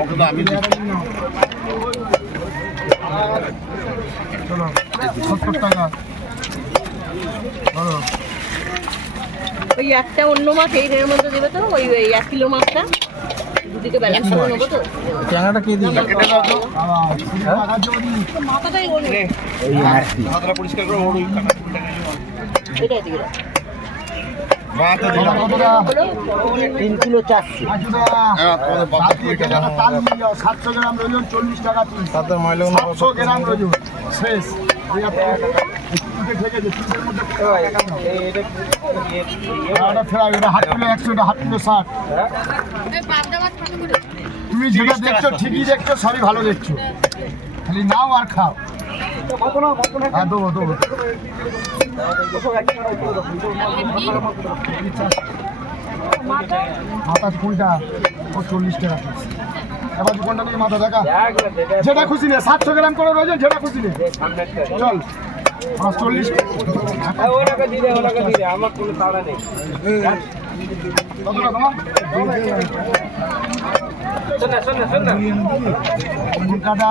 ওকে তো আমি সত্তর টাকা। ওই একটা অন্য মাছ এই রের মধ্যে দেবে তো? ওই ওই এক কিলো মাছটা। দুদিকে ব্যালেন্স করে নেব তো? ট্যাংরাটা কে দিল কেটে দাও তো। মাথাটাই পরিষ্কার করে ওই কাটা। তিন কিলো চারশো। সাতশো গ্রাম রোজন চল্লিশ টাকা সাতশো গ্রাম রোজন শেষ তুমি যেটা দেখছ ঠিকই দেখছ সবই ভালো দেখছ। খালি নাও আর খাও। হ্যাঁ দেবো দেবো। মাথা কোনটা ও চল্লিশ টাকা এবার কোনটা নিয়ে মাথা দেখা। যেটা খুশি নে সাতশো গ্রাম করে রয়েছে যেটা খুশি নে। চল আমার চল্লিশ। কতটা তোমার? কাটা।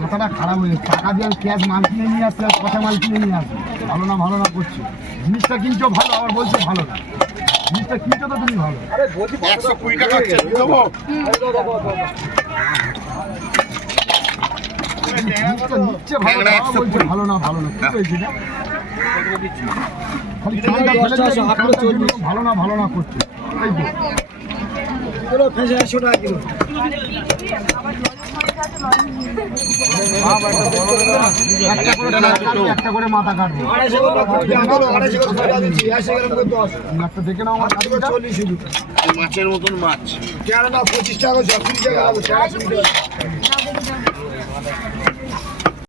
মাথাটা খারাপ হয়ে যাচ্ছে। টাকা দিয়ে ক্যাশ মাল কিনে নিয়ে আসছে আর কথা মাল কিনে নিয়ে আসছে। ভালো না ভালো না করছে। জিনিসটা কিনছো ভালো আবার বলছো ভালো না। জিনিসটা কিনছো তো তুমি ভালো। একশো কুড়ি টাকা হচ্ছে দেবো। জিনিসটা নিচ্ছে ভালো না আবার বলছে ভালো না ভালো না। কি হয়েছে ভালো না ভালো না করছে। করে এটা না, মাথা কাটবো, দুটো। একটা করে মাথা কাটবো একটা দেখে নাও মাছের মতন মাছ কেন পঁচিশ টাকা